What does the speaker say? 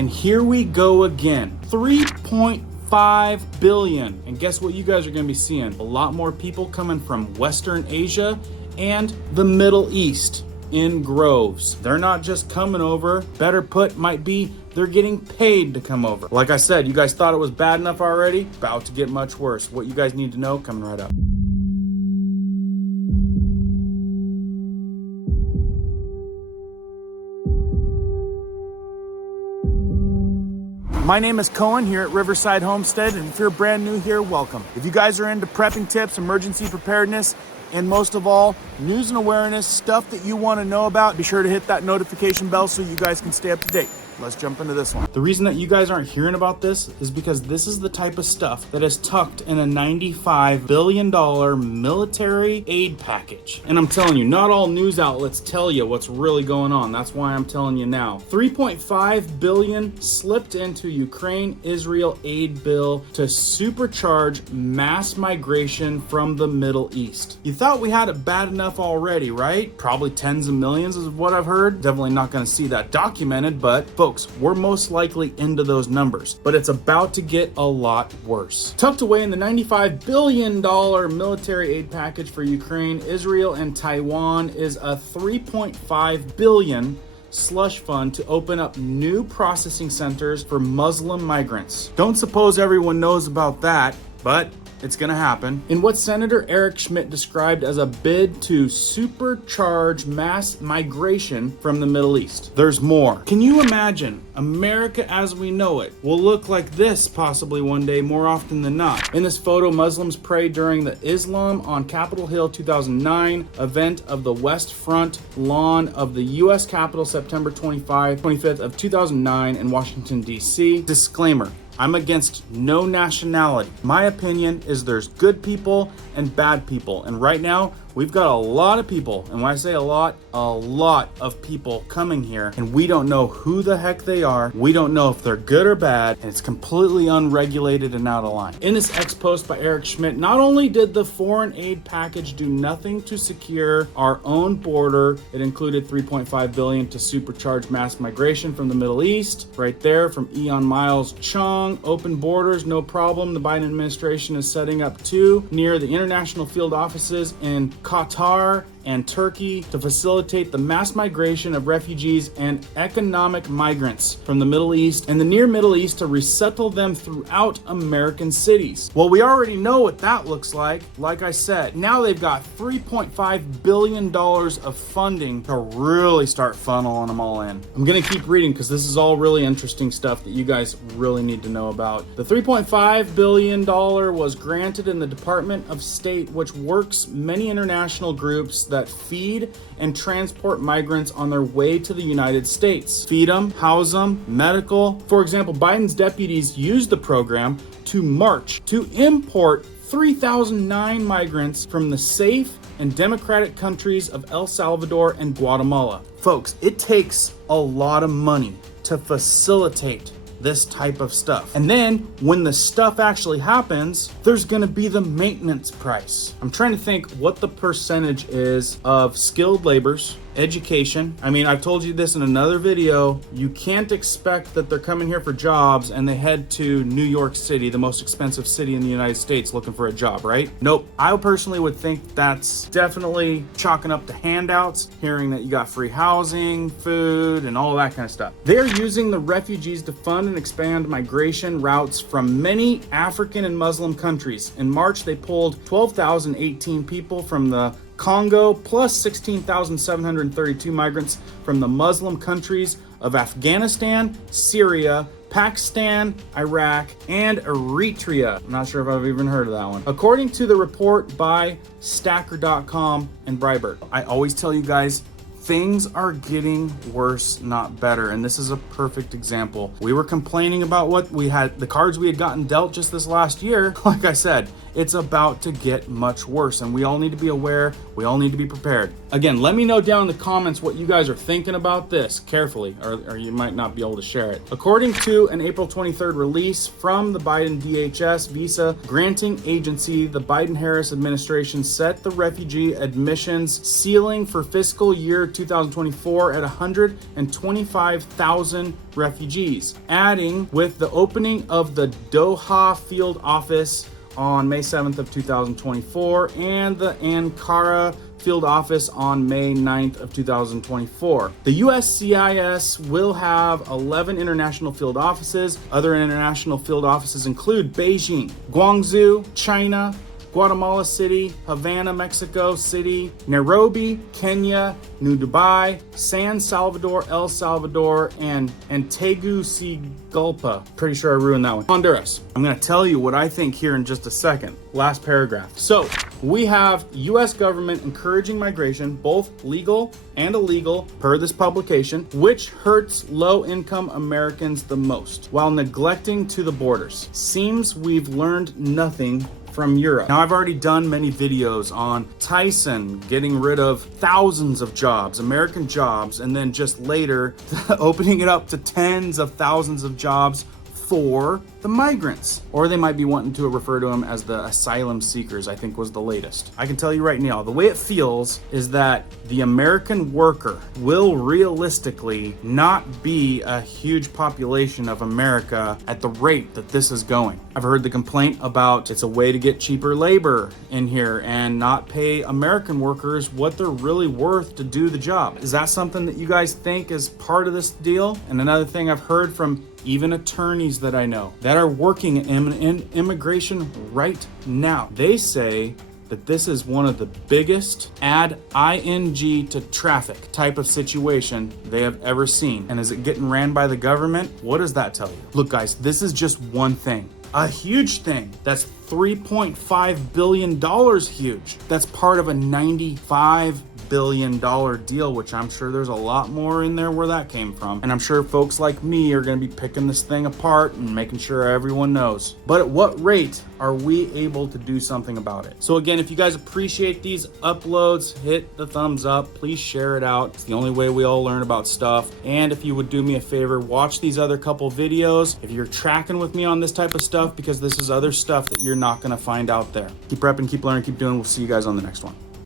And here we go again. 3.5 billion. And guess what you guys are gonna be seeing? A lot more people coming from Western Asia and the Middle East in groves. They're not just coming over. Better put might be they're getting paid to come over. Like I said, you guys thought it was bad enough already? About to get much worse. What you guys need to know coming right up. My name is Cohen here at Riverside Homestead, and if you're brand new here, welcome. If you guys are into prepping tips, emergency preparedness, and most of all, news and awareness, stuff that you want to know about, be sure to hit that notification bell so you guys can stay up to date. Let's jump into this one. The reason that you guys aren't hearing about this is because this is the type of stuff that is tucked in a $95 billion military aid package. And I'm telling you, not all news outlets tell you what's really going on. That's why I'm telling you now. 3.5 billion slipped into Ukraine-Israel aid bill to supercharge mass migration from the Middle East. You thought we had it bad enough already, right? Probably tens of millions is what I've heard. Definitely not gonna see that documented, but folks, we're most likely into those numbers, but it's about to get a lot worse. Tucked away in the $95 billion military aid package for Ukraine, Israel, and Taiwan is a $3.5 billion slush fund to open up new processing centers for Muslim migrants. Don't suppose everyone knows about that, but it's gonna happen. In what Senator Eric Schmidt described as a bid to supercharge mass migration from the Middle East. There's more. Can you imagine America as we know it will look like this possibly one day more often than not? In this photo, Muslims prayed during the Islam on Capitol Hill 2009 event of the West Front lawn of the U.S. Capitol September 25th of 2009 in Washington, D.C. Disclaimer. I'm against no nationality. My opinion is there's good people and bad people. And right now, we've got a lot of people. And when I say a lot of people coming here. And we don't know who the heck they are. We don't know if they're good or bad. And it's completely unregulated and out of line. In this ex-post by Eric Schmidt, not only did the foreign aid package do nothing to secure our own border, it included $3.5 billion to supercharge mass migration from the Middle East. Right there from Eon Miles Chong. Open borders, no problem. The Biden administration is setting up two near the international field offices in Qatar and Turkey to facilitate the mass migration of refugees and economic migrants from the Middle East and the near Middle East to resettle them throughout American cities. Well, we already know what that looks like. Like I said, now they've got $3.5 billion of funding to really start funneling them all in. I'm gonna keep reading because this is all really interesting stuff that you guys really need to know about. The $3.5 billion was granted in the Department of State, which works many international groups that feed and transport migrants on their way to the United States. Feed them, house them, medical. For example, Biden's deputies used the program to march to import 3,009 migrants from the safe and democratic countries of El Salvador and Guatemala. Folks, it takes a lot of money to facilitate this type of stuff. And then when the stuff actually happens, there's gonna be the maintenance price. I'm trying to think what the percentage is of skilled laborers, education. I mean, I've told you this in another video. You can't expect that they're coming here for jobs and they head to New York City, the most expensive city in the United States, looking for a job, right? Nope. I personally would think that's definitely chalking up to handouts, hearing that you got free housing, food, and all that kind of stuff. They're using the refugees to fund and expand migration routes from many African and Muslim countries. In March, they pulled 12,018 people from the Congo, plus 16,732 migrants from the Muslim countries of Afghanistan, Syria, Pakistan, Iraq, and Eritrea. I'm not sure if I've even heard of that one. According to the report by Stacker.com and Breitbart. I always tell you guys, things are getting worse, not better. And this is a perfect example. We were complaining about what we had, the cards we had gotten dealt just this last year. Like I said, it's about to get much worse and we all need to be aware. We all need to be prepared. Again, let me know down in the comments what you guys are thinking about this carefully, or you might not be able to share it. According to an April 23rd release from the Biden DHS visa granting agency, the Biden-Harris administration set the refugee admissions ceiling for fiscal year 3rd, 2024 at 125,000 refugees, adding with the opening of the Doha field office on May 7th of 2024 and the Ankara field office on May 9th of 2024. The USCIS will have 11 international field offices. Other international field offices include Beijing, Guangzhou, China, Guatemala City, Havana, Mexico City, Nairobi, Kenya, New Dubai, San Salvador, El Salvador, and Tegucigalpa. Pretty sure I ruined that one. Honduras. I'm gonna tell you what I think here in just a second. Last paragraph. So we have US government encouraging migration, both legal and illegal, per this publication, which hurts low-income Americans the most, while neglecting to the borders. Seems we've learned nothing from Europe. Now, I've already done many videos on Tyson getting rid of thousands of jobs, American jobs, and then just later opening it up to tens of thousands of jobs for the migrants. Or they might be wanting to refer to them as the asylum seekers, I think was the latest. I can tell you right now, the way it feels is that the American worker will realistically not be a huge population of America at the rate that this is going. I've heard the complaint about it's a way to get cheaper labor in here and not pay American workers what they're really worth to do the job. Is that something that you guys think is part of this deal? And another thing I've heard from even attorneys that I know that are working in immigration right now, they say that this is one of the biggest add ing to traffic type of situation they have ever seen. And is it getting ran by the government? What does that tell you? Look, guys, this is just one thing. A huge thing that's $3.5 billion huge. That's part of a $95 billion deal, which I'm sure there's a lot more in there where that came from. And I'm sure folks like me are going to be picking this thing apart and making sure everyone knows. But at what rate are we able to do something about it? So again, if you guys appreciate these uploads, hit the thumbs up. Please share it out. It's the only way we all learn about stuff. And if you would do me a favor, watch these other couple videos if you're tracking with me on this type of stuff, because this is other stuff that you're not going to find out there. Keep prepping, keep learning, keep doing. We'll see you guys on the next one.